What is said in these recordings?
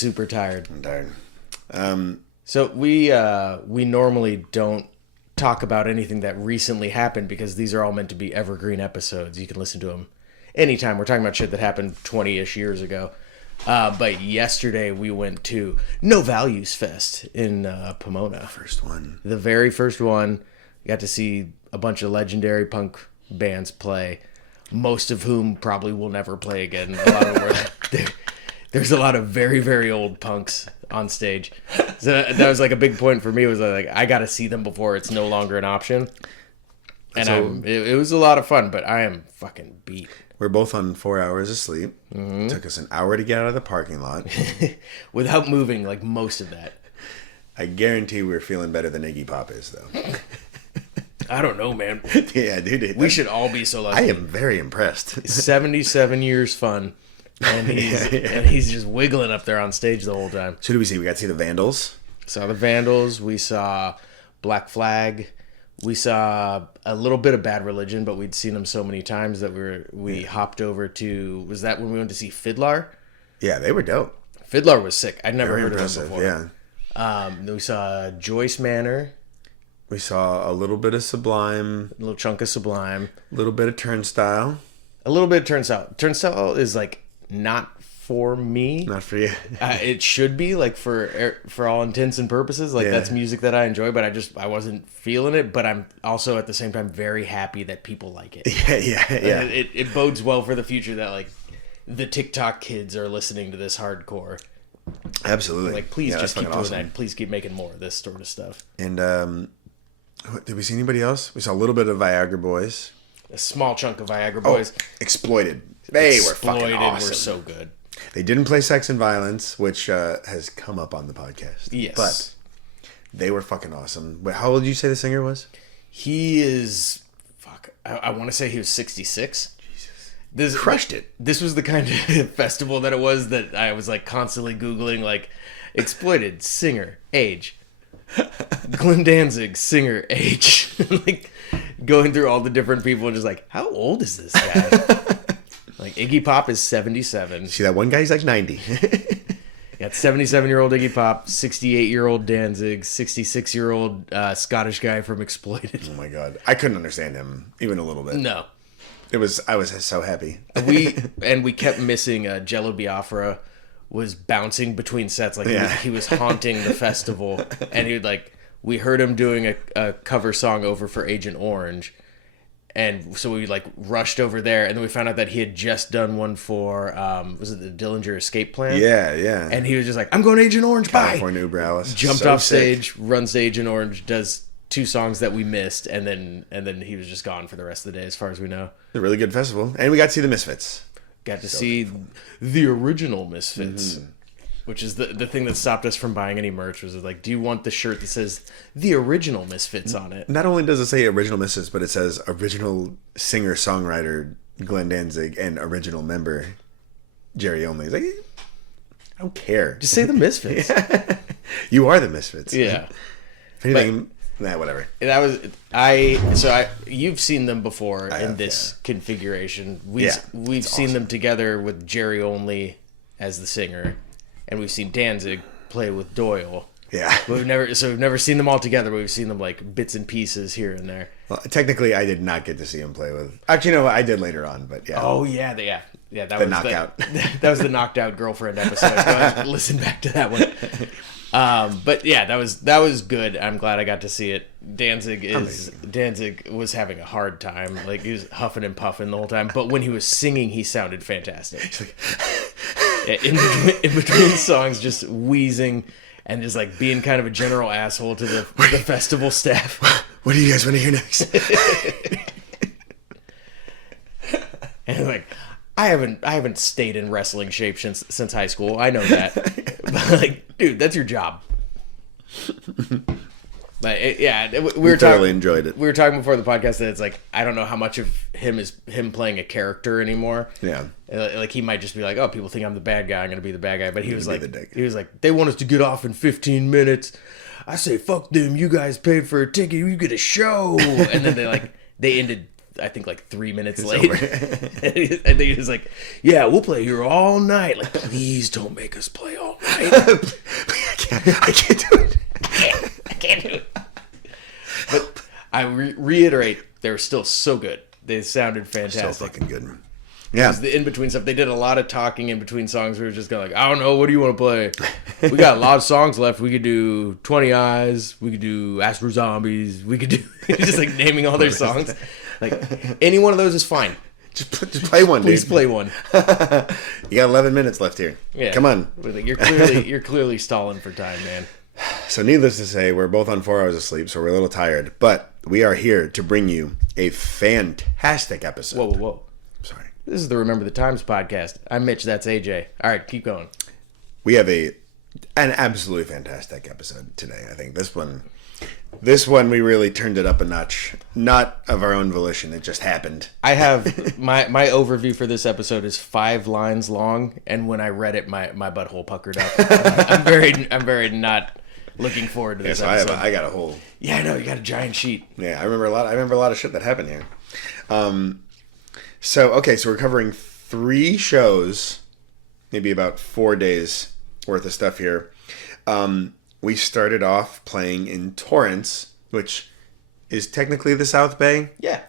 super tired. I'm tired. So we normally don't talk about anything that recently happened because these are all meant to be evergreen episodes. You can listen to them anytime. We're talking about shit that happened 20-ish years ago. But yesterday we went to No Values Fest in Pomona. First one. The very first one. Got to see a bunch of legendary punk bands play, most of whom probably will never play again. A lot of them there's a lot of very, very old punks on stage. So that was like a big point for me. Was like I got to see them before it's no longer an option. And it was a lot of fun, but I am fucking beat. We're both on 4 hours of sleep. Mm-hmm. It took us an hour to get out of the parking lot. Without moving, like most of that. I guarantee we're feeling better than Iggy Pop is, though. I don't know, man. Yeah, dude. We should all be so lucky. I am very impressed. 77 years fun. And he's just wiggling up there on stage the whole time. So who did we see? We got to see the Vandals. Saw the Vandals. We saw Black Flag. We saw a little bit of Bad Religion, but we'd seen them so many times that we hopped over to... Was that when we went to see Fiddler? Yeah, they were dope. Fiddler was sick. I'd never heard impressive, of him before. Yeah. Then we saw Joyce Manor. We saw a little bit of Sublime. A little chunk of Sublime. A little bit of Turnstile. A little bit of Turnstile. Turnstile is like not for me. Not for you. It should be like for all intents and purposes. Like that's music that I enjoy, but I wasn't feeling it. But I'm also at the same time very happy that people like it. Yeah. It bodes well for the future that like the TikTok kids are listening to this hardcore. Absolutely. Like please just keep doing awesome. that. Please keep making more of this sort of stuff. And did we see anybody else? We saw a little bit of Viagra Boys. A small chunk of Viagra Boys. Exploited. They were fucking awesome. Were so good. They didn't play Sex and Violence, which has come up on the podcast. Yes. But they were fucking awesome. But how old did you say the singer was? He is... Fuck. I want to say he was 66. Jesus. Crushed it. This was the kind of festival that it was that I was like constantly Googling like exploited singer age. Glenn Danzig singer age. Like going through all the different people and just like, how old is this guy? Like Iggy Pop is 77. See that one guy? He's like 90. Got 77-year-old Iggy Pop, 68-year-old Danzig, 66-year-old Scottish guy from Exploited. Oh my god, I couldn't understand him even a little bit. No, I was so happy. we kept missing Jello Biafra was bouncing between sets like he was haunting the festival, and we heard him doing a cover song over for Agent Orange. And so we like rushed over there, and then we found out that he had just done one for was it the Dillinger Escape Plan? Yeah. And he was just like, "I'm going to Agent Orange, bye." California Uber Alice. Jumped so off sick. stage, runs to Agent Orange, does 2 songs that we missed, and then he was just gone for the rest of the day, as far as we know. A really good festival, and we got to see the Misfits. Got to see the original Misfits. Mm-hmm. Which is the thing that stopped us from buying any merch was like, do you want the shirt that says the original Misfits on it? Not only does it say original Misfits, but it says original singer-songwriter Glenn Danzig and original member Jerry Only. It's like, I don't care. Just say the Misfits. You are the Misfits. Yeah. If anything, whatever. That was you've seen them before in this configuration. We've seen them together with Jerry Only as the singer. And we've seen Danzig play with Doyle. Yeah. We've never seen them all together, but we've seen them like bits and pieces here and there. Well, technically, I did not get to see him play with. Actually, no, I did later on, but yeah. Oh yeah. That the was knockout. That was the knocked out girlfriend episode. Go ahead and listen back to that one. But yeah, that was good. I'm glad I got to see it. Danzig was having a hard time. Like he was huffing and puffing the whole time. But when he was singing, he sounded fantastic. In between songs, just wheezing and just like being kind of a general asshole to the festival staff. What do you guys want to hear next? And like, I haven't stayed in wrestling shape since high school. I know that. But like, dude, that's your job. But we totally enjoyed it. We were talking before the podcast that it's like I don't know how much of him is him playing a character anymore. Yeah, like he might just be like, oh, people think I'm the bad guy. I'm gonna be the bad guy. But he was like, they want us to get off in 15 minutes. I say, fuck them. You guys paid for a ticket. You get a show. And then they ended I think like 3 minutes late. And they just like, yeah, we'll play here all night. Like, please don't make us play all night. I can't do it. I can't do it. But I reiterate, they're still so good. They sounded fantastic. So fucking good. Yeah. The in-between stuff, they did a lot of talking in between songs. We were just kind of like, I don't know, what do you want to play? We got a lot of songs left. We could do 20 Eyes. We could do Astro Zombies. We could do just like naming all their songs. Like any one of those is fine. Just play one, Please dude. play one. You got 11 minutes left here. Yeah. Come on. You're clearly stalling for time, man. So needless to say, we're both on 4 hours of sleep, so we're a little tired. But we are here to bring you a fantastic episode. Whoa. Sorry. This is the Remember the Times podcast. I'm Mitch. That's AJ. All right, keep going. We have an absolutely fantastic episode today. I think this one we really turned it up a notch. Not of our own volition. It just happened. I have my overview for this episode is 5 lines long, and when I read it, my butthole puckered up. I'm very not looking forward to this episode. I got a whole. Yeah, I know, you got a giant sheet. Yeah, I remember a lot of shit that happened here. So we're covering 3 shows, maybe about 4 days worth of stuff here. We started off playing in Torrance, which is technically the South Bay. Yeah.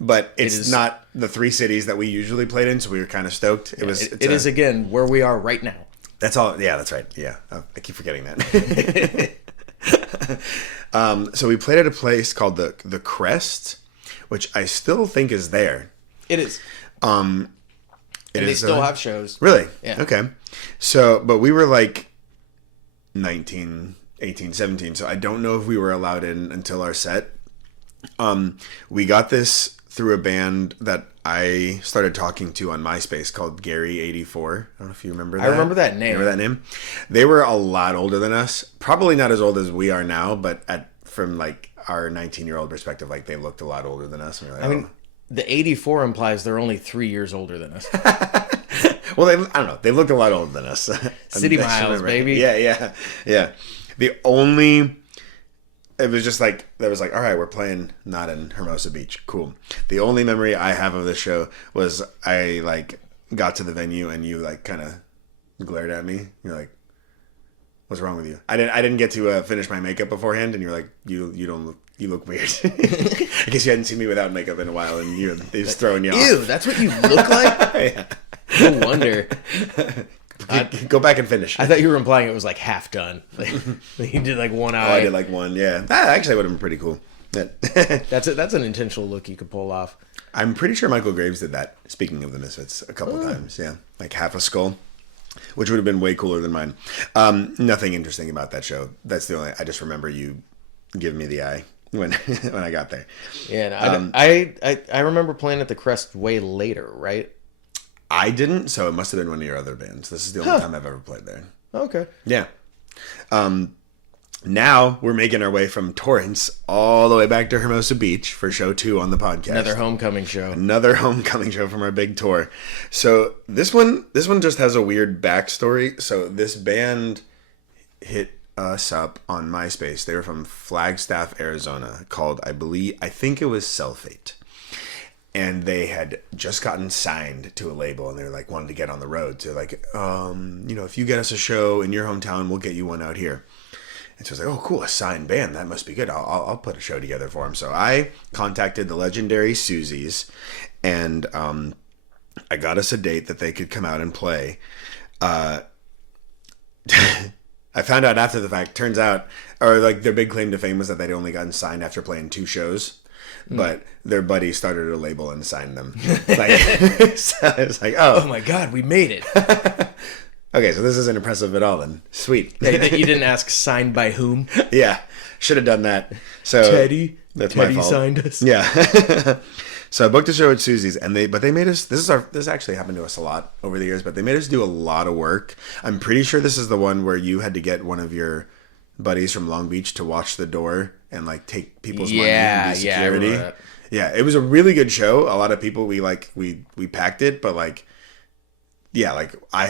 But it's not the 3 cities that we usually played in, so we were kind of stoked. It is again where we are right now. That's all. Yeah, that's right. Yeah, I keep forgetting that. So we played at a place called the Crest, which I still think is there. It is. They still have shows. Really? Yeah. Okay. So, but we were like 19, 18, 17, so I don't know if we were allowed in until our set. We got this through a band that I started talking to on MySpace called Gary84. I don't know if you remember that. I remember that name. Remember that name? They were a lot older than us. Probably not as old as we are now, but from like our 19-year-old perspective, like they looked a lot older than us. And we were like, I mean, the 84 implies they're only 3 years older than us. well, I don't know. They looked a lot older than us. City miles, baby. Yeah. It was just like, that was like, all right, we're playing not in Hermosa Beach. Cool. The only memory I have of this show was I like got to the venue and you like kind of glared at me. You're like, what's wrong with you? I didn't get to finish my makeup beforehand, and you're like, you look weird. I guess you hadn't seen me without makeup in a while, and they was throwing you off. Ew, that's what you look like? Yeah. No wonder. Go back and finish. I thought you were implying it was like half done. Like, you did like one eye. Oh, I did like one, yeah. That actually would have been pretty cool. That's an intentional look you could pull off. I'm pretty sure Michael Graves did that, speaking of the Misfits, a couple times, yeah. Like half a skull, which would have been way cooler than mine. Nothing interesting about that show. That's the only, I just remember you giving me the eye when I got there. Yeah, no, I remember playing at the Crest way later, right? I didn't, so it must have been one of your other bands. This is the only time I've ever played there. Okay. Yeah. Now we're making our way from Torrance all the way back to Hermosa Beach for show 2 on the podcast. Another homecoming show from our big tour. So this one just has a weird backstory. So this band hit us up on MySpace. They were from Flagstaff, Arizona, called, I think it was Selfate. And they had just gotten signed to a label, and they were like, wanted to get on the road. So like, if you get us a show in your hometown, we'll get you one out here. And so I was like, oh, cool, a signed band. That must be good. I'll put a show together for them. So I contacted the legendary Susies, and I got us a date that they could come out and play. I found out after the fact, turns out, or like their big claim to fame was that they'd only gotten signed after playing 2 shows. But their buddy started a label and signed them. Like, so it's like, oh my God, we made it. Okay, so this isn't impressive at all then. Sweet. Yeah, you didn't ask signed by whom? Yeah, should have done that. So Teddy. That's Teddy my fault. Signed us. Yeah. So I booked a show at Susie's, and they made us. This actually happened to us a lot over the years, but they made us do a lot of work. I'm pretty sure this is the one where you had to get one of your buddies from Long Beach to watch the door and like take people's money and do security. I that. Yeah, it was a really good show. A lot of people we packed it, but like, yeah, like I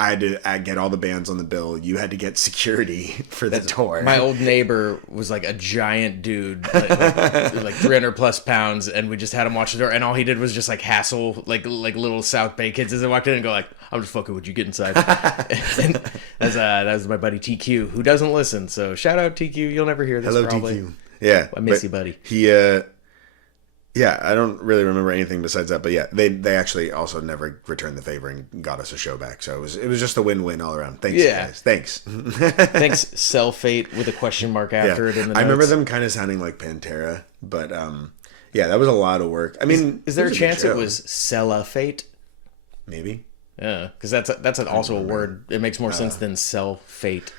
I had to get all the bands on the bill. You had to get security for the tour. My old neighbor was like a giant dude, like 300 plus pounds, and we just had him watch the door. And all he did was just like hassle like little South Bay kids as they walked in and go like, "I'm just fucking with you. Get inside." And that was my buddy TQ, who doesn't listen. So shout out TQ. You'll never hear this. Hello, probably. TQ. Yeah, I miss you, buddy. He yeah, I don't really remember anything besides that, but yeah, they actually also never returned the favor and got us a show back. So it was just a win-win all around. Thanks, guys. Thanks. Thanks, Cell Fate with a question mark after it in the notes. I remember them kind of sounding like Pantera, but yeah, that was a lot of work. I mean, is there a chance it was Cella Fate? Maybe. Yeah, because that's also a word. It makes more sense than Cell Fate.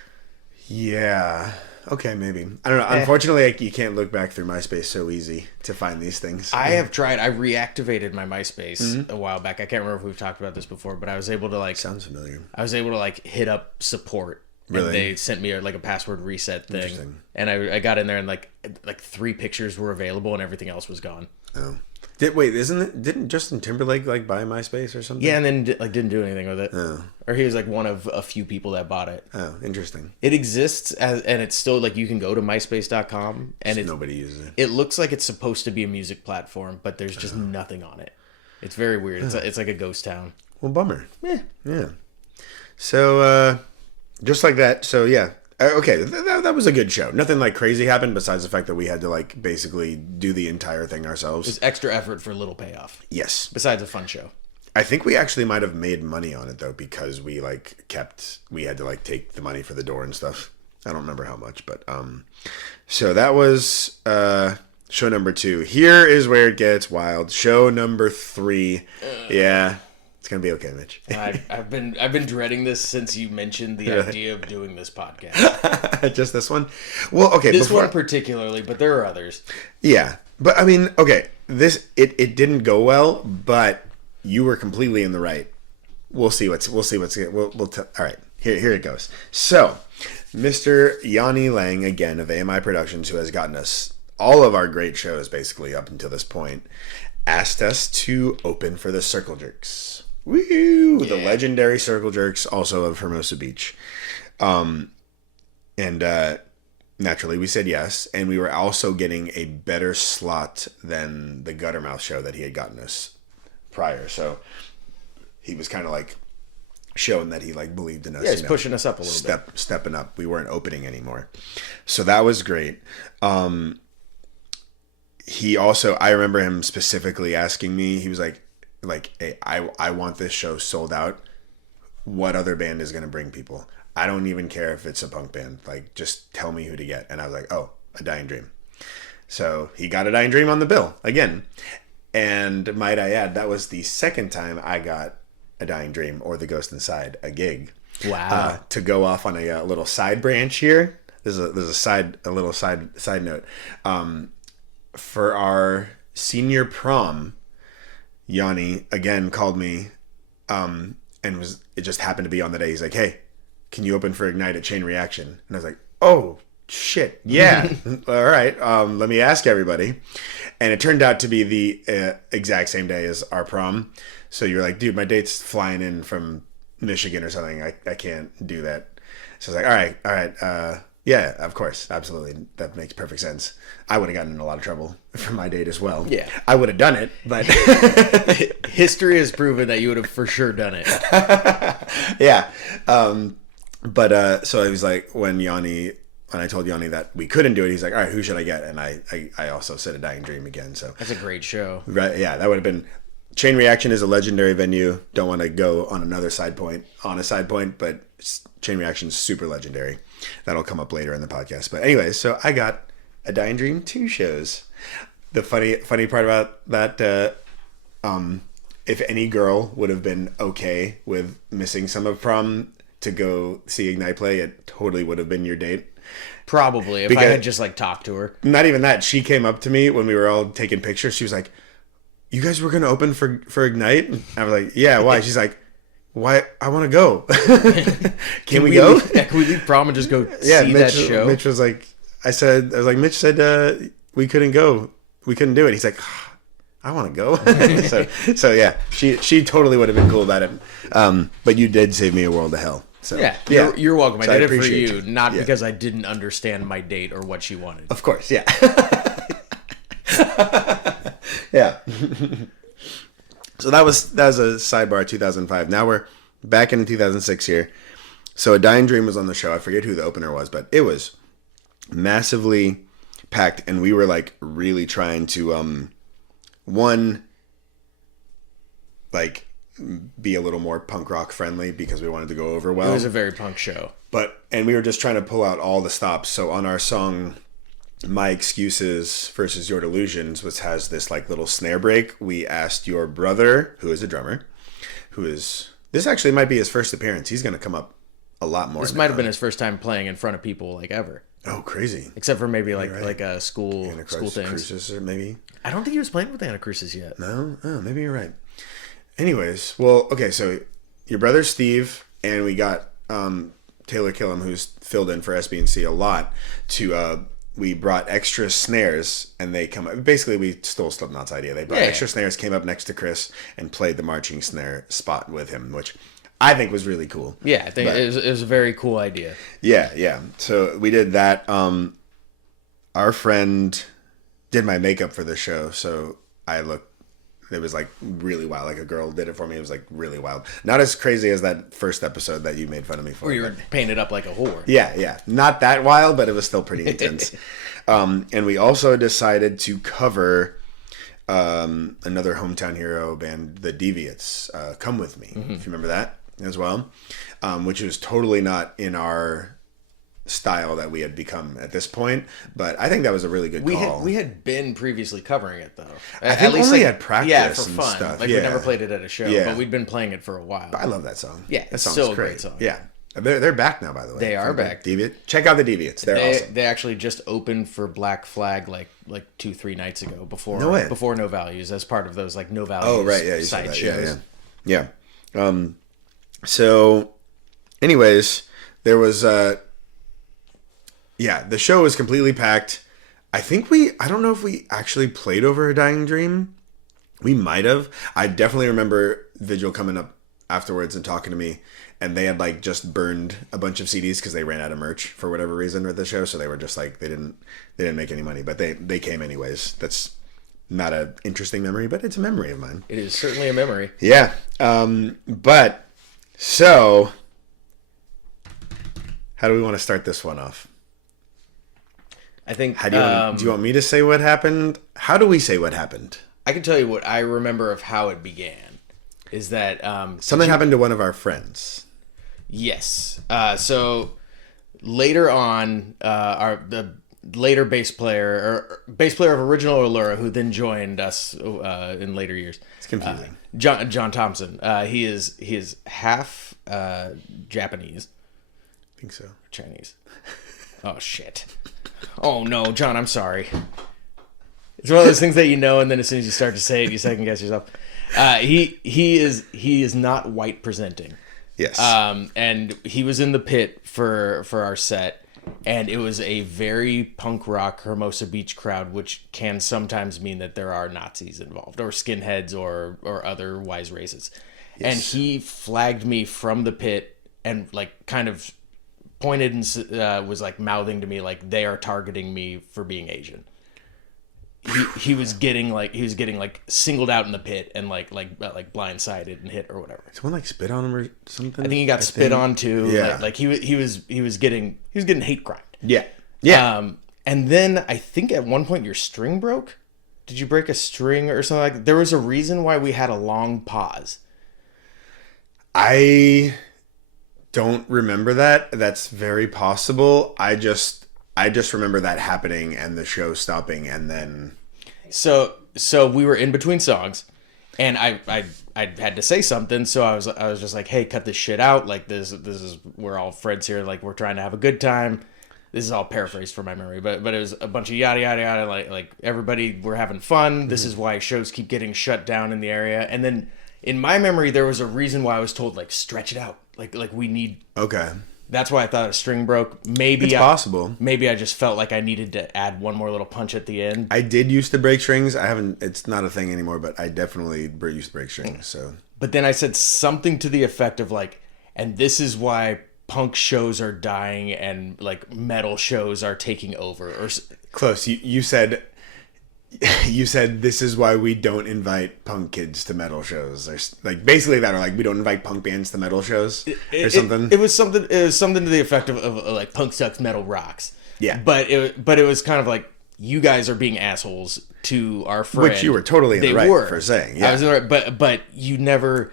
Yeah. Okay, maybe. I don't know. Unfortunately, you can't look back through MySpace so easy to find these things. I have tried. I reactivated my MySpace a while back. I can't remember if we've talked about this before, but I was able to like... Sounds familiar. I was able to like hit up support. Really? And they sent me a password reset thing. And I got in there and like 3 pictures were available and everything else was gone. Oh. Didn't Justin Timberlake like buy MySpace or something? Yeah, and then didn't do anything with it. Oh. Or he was like one of a few people that bought it. Oh, interesting. It exists and it's still like you can go to myspace.com and nobody uses it. It looks like it's supposed to be a music platform, but there's just nothing on it. It's very weird. It's like a ghost town. Well, bummer. Yeah. So just like that. So yeah. Okay, that was a good show. Nothing like crazy happened besides the fact that we had to like basically do the entire thing ourselves. It's extra effort for little payoff. Yes. Besides a fun show. I think we actually might have made money on it though because we had to like take the money for the door and stuff. I don't remember how much, but so that was show number 2. Here is where it gets wild. Show number 3. Yeah. It's gonna be okay, Mitch. I've been dreading this since you mentioned the idea of doing this podcast. Just this one? Well, okay. This one particularly, but there are others. Yeah, but I mean, okay. It didn't go well, but you were completely in the right. We'll see what's all right. Here it goes. So, Mr. Yanni Lang again of AMI Productions, who has gotten us all of our great shows basically up until this point, asked us to open for the Circle Jerks. Woo! Yeah. The legendary Circle Jerks, also of Hermosa Beach. And naturally we said yes, and we were also getting a better slot than the Guttermouth show that he had gotten us prior. So he was kind of like showing that he like believed in us. Yeah, he's pushing us up a little bit. Stepping up. We weren't opening anymore. So that was great. He also, I remember him specifically asking me, he was like, hey, I want this show sold out. What other band is going to bring people? I don't even care if it's a punk band. Like, just tell me who to get. And I was like, oh, A Dying Dream. So he got A Dying Dream on the bill again. And might I add, that was the second time I got A Dying Dream or The Ghost Inside a gig. Wow. To go off on a little side branch here. There's a little side note. For our senior prom, Yanni again called me, and it just happened to be on the day. He's like, "Hey, can you open for Ignite at Chain Reaction?" And I was like, "Oh shit, yeah, all right. Let me ask everybody." And it turned out to be the exact same day as our prom. So you're like, "Dude, my date's flying in from Michigan or something. I can't do that." So I was like, "All right. Yeah, of course, absolutely. That makes perfect sense." I would have gotten in a lot of trouble for my date as well. Yeah. I would have done it, but... History has proven that you would have for sure done it. Yeah. But so I was like, when I told Yanni that we couldn't do it, he's like, all right, who should I get? And I also said A Dying Dream again. So that's a great show. Right? Yeah, that would have been... Chain Reaction is a legendary venue. Don't want to go on a side point, but Chain Reaction is super legendary. That'll come up later in the podcast. But anyway, so I got A Dying Dream 2 shows. The funny part about that, if any girl would have been okay with missing some of prom to go see Ignite play, it totally would have been your date. Probably, if I had just like talked to her. Not even that. She came up to me when we were all taking pictures. She was like, "You guys were going to open for Ignite?" And I was like, "Yeah, why?" She's like, "Why? I want to go." Can we go? Can we leave prom and just go see that show? Mitch was like, Mitch said we couldn't go. We couldn't do it. He's like, I want to go. so yeah, she totally would have been cool about it. But you did save me a world of hell. So Yeah, you're welcome. So I did it for appreciate you, not Yeah. because I didn't understand my date or what she wanted. Of course, yeah. Yeah. So that was a sidebar 2005. Now we're back in 2006 here. So A Dying Dream was on the show. I forget who the opener was, but it was massively packed, and we were like really trying to one, like, be a little more punk rock friendly because we wanted to go over well. It was a very punk show. And we were just trying to pull out all the stops. So on our song My Excuses versus Your Delusions, which has this like little snare break, we asked your brother, who is a drummer, this actually might be his first appearance. He's going to come up a lot more. This might have been his first time playing in front of people like ever. Oh, crazy. Except for maybe like a school things. Cruises, or maybe. I don't think he was playing with Anacrusis yet. No? Oh, maybe you're right. Anyways, well, okay, so your brother Steve, and we got Taylor Killam, who's filled in for SB&C a lot, we brought extra snares, and they come up. Basically, we stole Slipknot's idea. They brought extra snares, came up next to Chris, and played the marching snare spot with him, which I think was really cool. Yeah, I think it was a very cool idea. Yeah. So we did that. Our friend did my makeup for the show, so it was like really wild. Like a girl did it for me. It was like really wild. Not as crazy as that first episode that you made fun of me for. Where you were painted up like a whore. Yeah. Not that wild, but it was still pretty intense. And we also decided to cover another hometown hero band, the Deviates, Come With Me, if you remember that as well, which was totally not in our style that we had become at this point, but I think that was a really good call. We had been previously covering it though. I think only at practice, for fun. stuff. Like we never played it at a show, but we'd been playing it for a while. I love that song. Yeah, that it's song's still a great song. Yeah, they're back now, by the way. They are back. Deviant. Check out the Deviants. They're awesome. They actually just opened for Black Flag like 2-3 nights ago before No Values, as part of those like No Values. Oh right, yeah, you side said that. shows. Yeah. So, anyways, there was the show was completely packed. I don't know if we actually played over A Dying Dream. We might have. I definitely remember Vigil coming up afterwards and talking to me, and they had like just burned a bunch of CDs because they ran out of merch for whatever reason with the show. So they were just like, they didn't make any money, but they came anyways. That's not an interesting memory, but it's a memory of mine. It is certainly a memory. Yeah. But so how do we want to start this one off? I think. Do you want me to say what happened? How do we say what happened? I can tell you what I remember of how it began. Is that something happened to one of our friends? Yes. So later on, the later bass player of original Allura, who then joined us in later years. It's confusing. John Thompson. He is half Japanese. I think so. Chinese. Oh shit. Oh no, John, I'm sorry. It's one of those things that you know, and then as soon as you start to say it, you second guess yourself. He is not white presenting. Yes. And he was in the pit for our set, and it was a very punk rock Hermosa Beach crowd, which can sometimes mean that there are Nazis involved, or skinheads, or otherwise races. Yes. And he flagged me from the pit and like kind of pointed and was like mouthing to me like they are targeting me for being Asian. He was getting like singled out in the pit and like blindsided and hit or whatever. Someone like spit on him or something. I think he got spit on too. Yeah. Like he was getting hate crimed. Yeah. Yeah. And then I think at one point your string broke. Did you break a string or something like that? There was a reason why we had a long pause. I don't remember that. That's very possible. I just remember that happening and the show stopping, and then so we were in between songs, and I had to say something, so I was just like, hey, cut this shit out. Like this is, we're all friends here. Like we're trying to have a good time. This is all paraphrased from my memory, but it was a bunch of yada yada yada. Like everybody, we're having fun. This is why shows keep getting shut down in the area. And then in my memory, there was a reason why I was told like stretch it out. Like we need. Okay. that's why I thought a string broke. Maybe It's possible. Maybe I just felt like I needed to add one more little punch at the end. I did used to break strings. I haven't. It's not a thing anymore, but I definitely used to break strings. So. But then I said something to the effect of like, and this is why punk shows are dying and like metal shows are taking over. Or Close. You said. You said this is why we don't invite punk kids to metal shows, or like basically that, or like we don't invite punk bands to metal shows, or something. It was something. It was something to the effect of like punk sucks, metal rocks. Yeah. But it was kind of like you guys are being assholes to our friend, Which you were totally in the right for saying. Yeah. I was in the right, but you never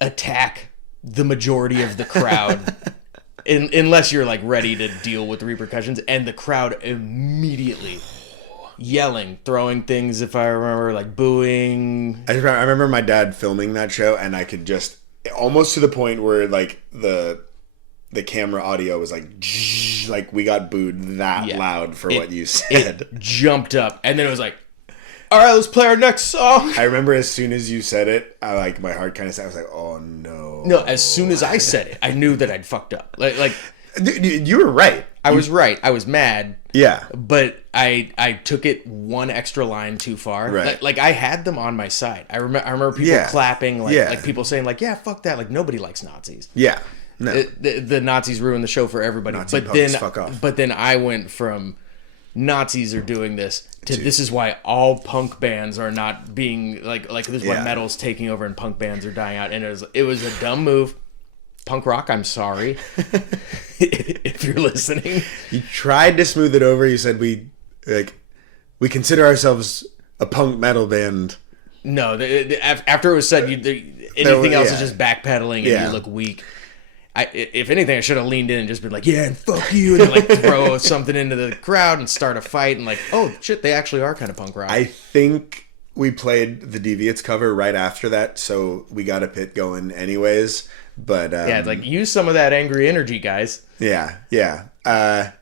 attack the majority of the crowd. Unless you're like ready to deal with the repercussions, and the crowd immediately yelling, throwing things, if I remember, like booing. I remember my dad filming that show, and I could just almost to the point where like the camera audio was like we got booed that loud for what you said. It jumped up, and then it was like, all right, let's play our next song. I remember as soon as you said it, my heart kind of said, I was like, oh no. No, as soon as I said it, I knew that I'd fucked up. Like you were right. I was right. I was mad. Yeah. But I took it one extra line too far. Right. Like I had them on my side. I remember people clapping, like people saying like, yeah, fuck that. Like nobody likes Nazis. Yeah. No. The Nazis ruined the show for everybody. Nazi punks, fuck off. But then I went from Nazis are doing this to this is why all punk bands are not being like this is why metal's taking over and punk bands are dying out. And it was a dumb move. Punk rock, I'm sorry. If you're listening. You tried to smooth it over. You said we consider ourselves a punk metal band. No, after it was said, anything else is just backpedaling and you look weak. If anything, I should have leaned in and just been like, yeah, and fuck you, and then like throw something into the crowd and start a fight and like, oh shit, they actually are kind of punk rock. I think we played the Deviates cover right after that, so we got a pit going anyways. But like use some of that angry energy, guys. Yeah. I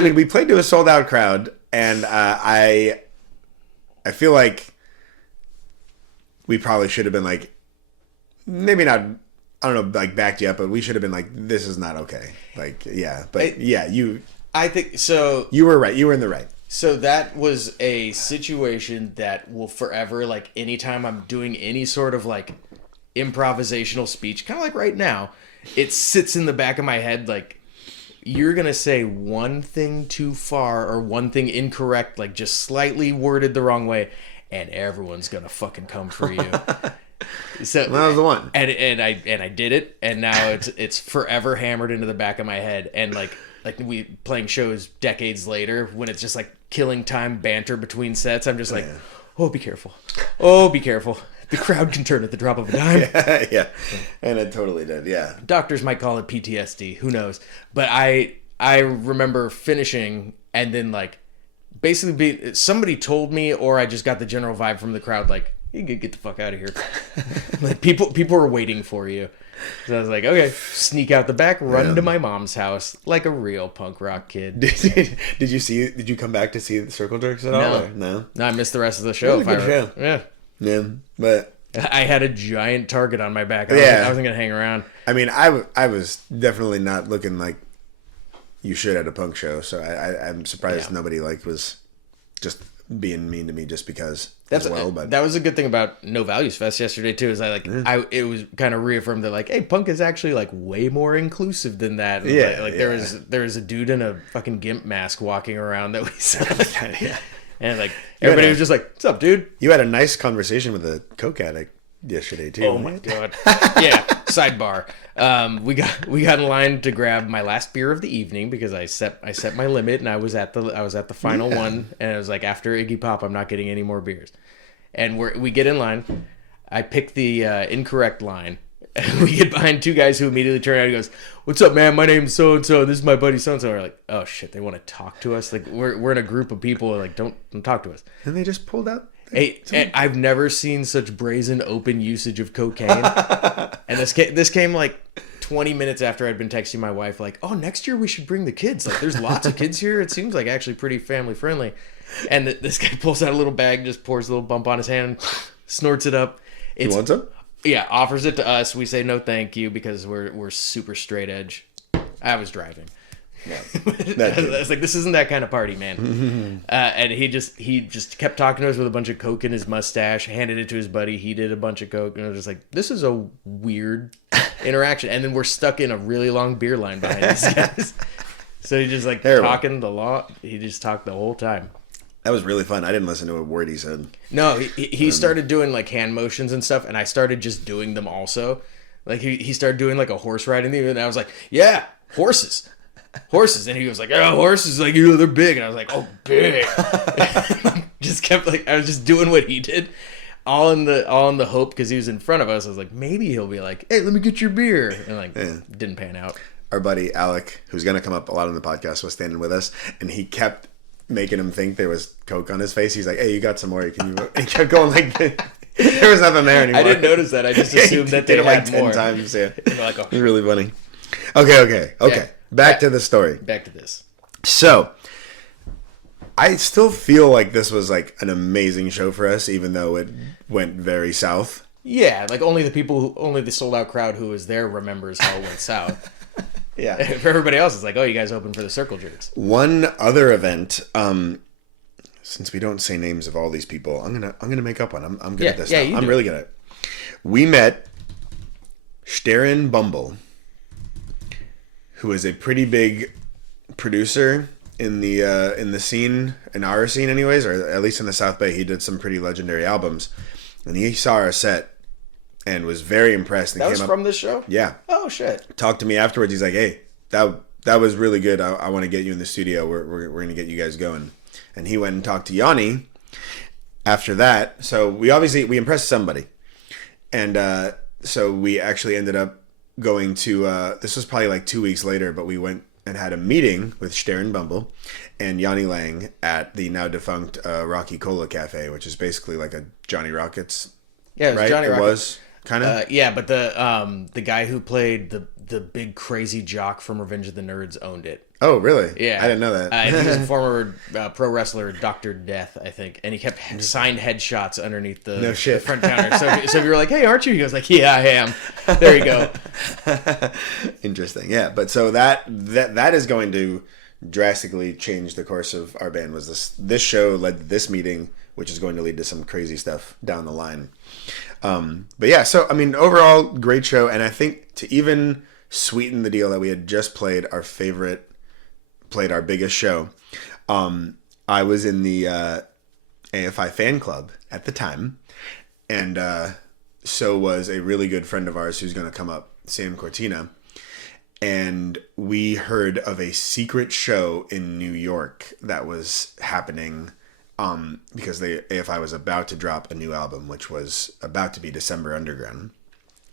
mean, we played to a sold out crowd, and I feel like we probably should have been like, maybe not. I don't know, like backed you up, but we should have been like, this is not okay. Like, yeah, but I think so. You were right. You were in the right. So that was a situation that will forever, like anytime I'm doing any sort of like improvisational speech, kind of like right now, it sits in the back of my head like, you're going to say one thing too far or one thing incorrect, like just slightly worded the wrong way, and everyone's going to fucking come for you. So that was the one, and I did it, and now it's forever hammered into the back of my head. And like we playing shows decades later, when it's just like killing time banter between sets, I'm just like, oh, be careful, the crowd can turn at the drop of a dime. Yeah, and it totally did. Yeah, doctors might call it PTSD, who knows? But I remember finishing, and then like basically somebody told me, or I just got the general vibe from the crowd like, you can get the fuck out of here. Like people were waiting for you. So I was like, okay, sneak out the back, run to my mom's house like a real punk rock kid. Did you come back to see the Circle Jerks at all? No, I missed the rest of the show. It was a good show. Yeah, but I had a giant target on my back. I wasn't gonna hang around. I mean, I was definitely not looking like you should at a punk show. So I'm surprised nobody like was just being mean to me just because. But that was a good thing about No Values Fest yesterday too. Is it was kind of reaffirmed that like, hey, punk is actually like way more inclusive than that. And there was a dude in a fucking gimp mask walking around that we saw. And like everybody was just like, "What's up, dude?" You had a nice conversation with a coke addict yesterday too. Oh my god! Yeah. Sidebar. We got in line to grab my last beer of the evening because I set my limit, and I was at the final one, and it was like, after Iggy Pop, I'm not getting any more beers. And we get in line. I pick the incorrect line. And we get behind two guys who immediately turn around and goes, "What's up, man? My name's so and so. This is my buddy so and so." We're like, "Oh shit, they want to talk to us." Like we're in a group of people. Like don't talk to us. And they just pulled out. Hey, I've never seen such brazen open usage of cocaine. And this came like 20 minutes after I'd been texting my wife, like, "Oh, next year we should bring the kids. Like, there's lots of kids here. It seems like actually pretty family friendly." And this guy pulls out a little bag, just pours a little bump on his hand, snorts it up. You want some? Yeah, offers it to us. We say no, thank you, because we're super straight edge. I was driving. I was like, this isn't that kind of party, man. And he just kept talking to us with a bunch of coke in his mustache, handed it to his buddy. He did a bunch of coke, and I was just like, this is a weird interaction. And then we're stuck in a really long beer line behind these guys. So he just like terrible. He just talked the whole time. That was really fun. I didn't listen to a word he said. No, he started doing like hand motions and stuff, and I started just doing them also. Like he started doing like a horse riding thing, and I was like, yeah, horses. And he was like, oh, horses, like, they're big. And I was like, oh, big. Just kept like, I was just doing what he did, all in the hope, because he was in front of us. I was like, maybe he'll be like, hey, let me get your beer. And like, didn't pan out. Our buddy Alec, who's gonna come up a lot on the podcast, was standing with us, and he kept making him think there was coke on his face. He's like, hey, you got some more? Can you? And he kept going like, there was nothing there anymore. I didn't notice that. I just assumed that they did it had like 10 more. times. Yeah, like, it was really funny. Okay. Yeah. Back to the story. Back to this. So, I still feel like this was like an amazing show for us, even though it went very south. Yeah, like only the sold out crowd who was there remembers how it went south. Yeah. For everybody else, it's like, oh, you guys opened for the Circle Jerks. One other event, since we don't say names of all these people, I'm gonna make up one. I'm good at this. Yeah, I'm really good at it. We met Steren Bumble, who is a pretty big producer in the scene, in our scene anyways, or at least in the South Bay. He did some pretty legendary albums, and he saw our set and was very impressed. And that was from this show? Yeah. Oh, shit. Talked to me afterwards. He's like, hey, that was really good. I want to get you in the studio. We're going to get you guys going. And he went and talked to Yanni after that. So we impressed somebody. And so we actually ended up going to, this was probably like 2 weeks later, but we went and had a meeting with Steren Bumble and Yanni Lang at the now defunct Rocky Cola Cafe, which is basically like a Johnny Rockets. Yeah, it was right? Johnny Rockets. It was kind of. Yeah, but the guy who played the big crazy jock from Revenge of the Nerds owned it. Oh, really? Yeah. I didn't know that. He was a former pro wrestler, Dr. Death, I think. And he kept signed headshots underneath the front counter. So if you were like, hey, aren't you? He goes like, yeah, I am. There you go. Interesting. Yeah. But so that is going to drastically change the course of our band. Was this show led to this meeting, which is going to lead to some crazy stuff down the line. But yeah, so, I mean, overall, great show. And I think to even sweeten the deal that we had just played our biggest show, I was in the AFI fan club at the time, and so was a really good friend of ours who's going to come up, Sam Cortina, and we heard of a secret show in New York that was happening because the AFI was about to drop a new album, which was about to be December Underground.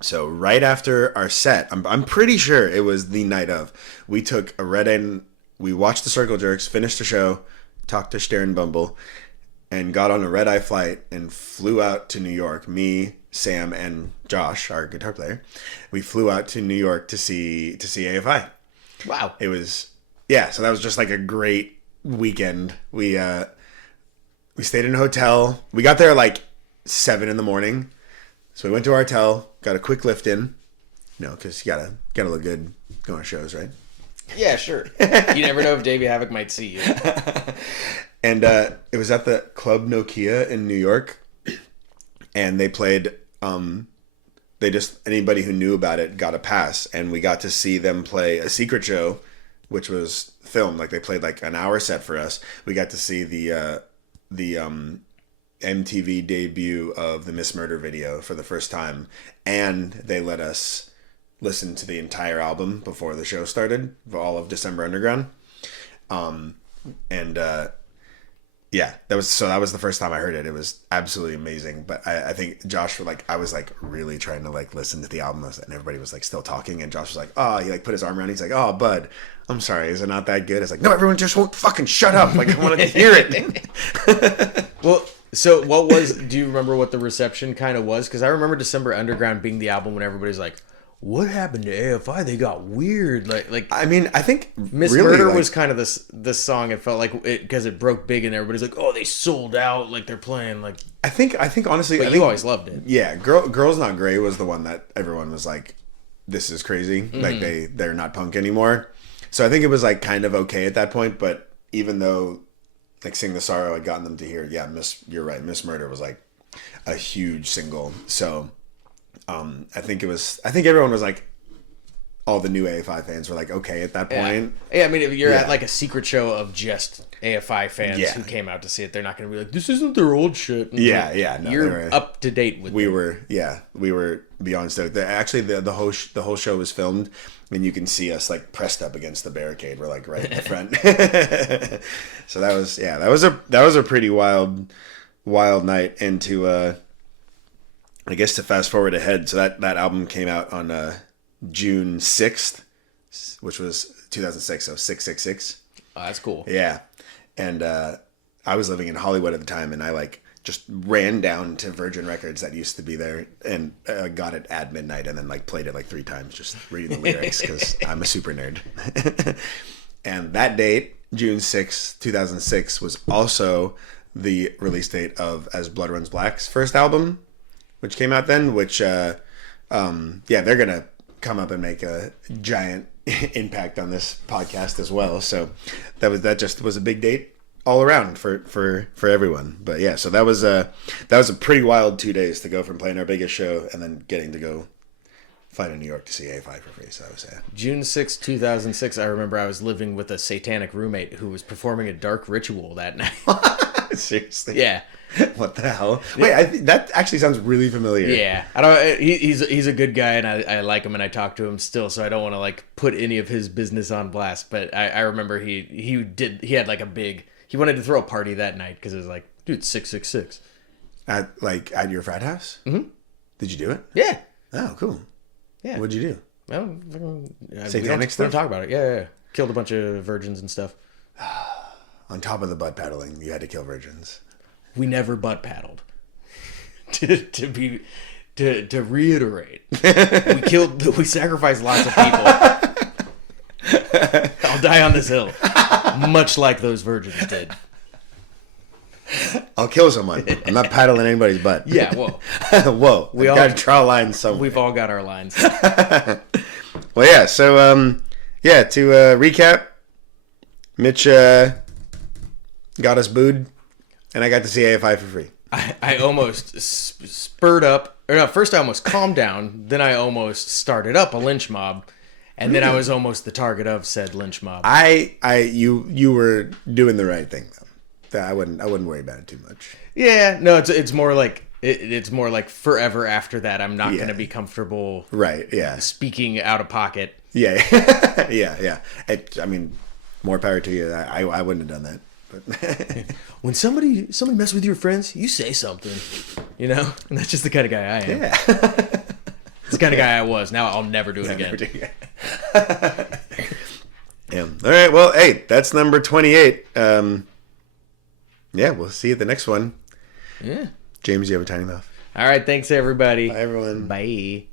So right after our set, I'm pretty sure it was the night of, we took a red-eye. We watched the Circle Jerks, finished the show, talked to Steren Bumble, and got on a red-eye flight and flew out to New York. Me, Sam, and Josh, our guitar player, we flew out to New York to see AFI. Wow. It was, yeah. So that was just like a great weekend. We stayed in a hotel. We got there at like 7 a.m. So we went to our hotel, got a quick lift in, because you gotta look good going to shows, right? Yeah, sure. You never know if Davey Havoc might see you. And it was at the Club Nokia in New York, and they played. Anybody who knew about it got a pass, and we got to see them play a secret show, which was filmed. Like they played like an hour set for us. We got to see the MTV debut of the Miss Murder video for the first time, and they let us listen to the entire album before the show started, for all of December Underground. Yeah, that was the first time I heard it. It was absolutely amazing. But I think Josh, I was really trying to listen to the album, and everybody was still talking, and Josh was like, oh, he put his arm around me. He's like, oh, bud, I'm sorry, is it not that good? It's like, no, everyone just won't fucking shut up. I wanted to hear it. Well, so do you remember what the reception kind of was? Because I remember December Underground being the album when everybody's like, what happened to AFI? They got weird. I mean, I think Miss Murder was kind of this song. It felt like it because it broke big, and everybody's like, "Oh, they sold out! They're playing like." I think honestly, but you always loved it. Yeah, Girls Not Grey was the one that everyone was like, "This is crazy! Mm-hmm. They're not punk anymore." So I think it was like kind of okay at that point, but even though like Sing the Sorrow had gotten them to hear, yeah, you're right, Miss Murder was like a huge single. So I think everyone was like, all the new AFI fans were like, okay at that point. Yeah, I mean, if you're at like a secret show of just AFI fans Yeah. who came out to see it, they're not going to be like, this isn't their old shit. And Yeah, like, yeah. No, you're up to date with we them. we were beyond stoked. Actually, the whole show was filmed, and you can see us like pressed up against the barricade. We're like right in the front. So that was a pretty wild night. And to I guess to fast forward ahead, so that album came out on June 6th, which was 2006, so 666. Oh, that's cool. Yeah. And I was living in Hollywood at the time, and I like just ran down to Virgin Records that used to be there and got it at midnight, and then like played it like 3 times just reading the lyrics because I'm a super nerd. And that date, June 6, 2006, was also the release date of As Blood Runs Black's first album, which came out then, which they're going to come up and make a giant impact on this podcast as well. So that just was a big date all around for everyone. But yeah, so that was a pretty wild 2 days to go from playing our biggest show and then getting to go fly to New York to see AFI for free. So that was June 6, 2006, I remember I was living with a satanic roommate who was performing a dark ritual that night. seriously. Yeah. What the hell? Wait, that actually sounds really familiar. Yeah, I don't. He's a good guy, and I like him, and I talk to him still. So I don't want to like put any of his business on blast. But I remember he had like he wanted to throw a party that night because it was like, dude, 666. At your frat house? Mm-hmm. Did you do it? Yeah. Oh, cool. Yeah. What'd you do? Well, Satanic we stuff? don't talk about it. Yeah. Killed a bunch of virgins and stuff. On top of the butt paddling, you had to kill virgins. We never butt paddled. To reiterate, we sacrificed lots of people. I'll die on this hill, much like those virgins did. I'll kill someone. I'm not paddling anybody's butt. Yeah, whoa. Whoa. We all got to draw a line somewhere. We've all got our lines. Well, yeah. So, to recap, Mitch got us booed, and I got to see AFI for free. I almost spurred up. Or no, first I almost calmed down. Then I almost started up a lynch mob. And then I was almost the target of said lynch mob. You were doing the right thing, though. I wouldn't worry about it too much. Yeah, no, it's more like it's more like forever after that. I'm not going to be comfortable. Right. Yeah. Speaking out of pocket. Yeah. yeah. I mean, more power to you. I wouldn't have done that. But when somebody messes with your friends, you say something, you know. And that's just the kind of guy I am. Yeah. It's the kind of guy I was. Now I'll never do it again. Yeah. All right. Well, hey, that's number 28. Yeah, we'll see you at the next one. Yeah. James, you have a tiny mouth. All right. Thanks, everybody. Bye, everyone. Bye.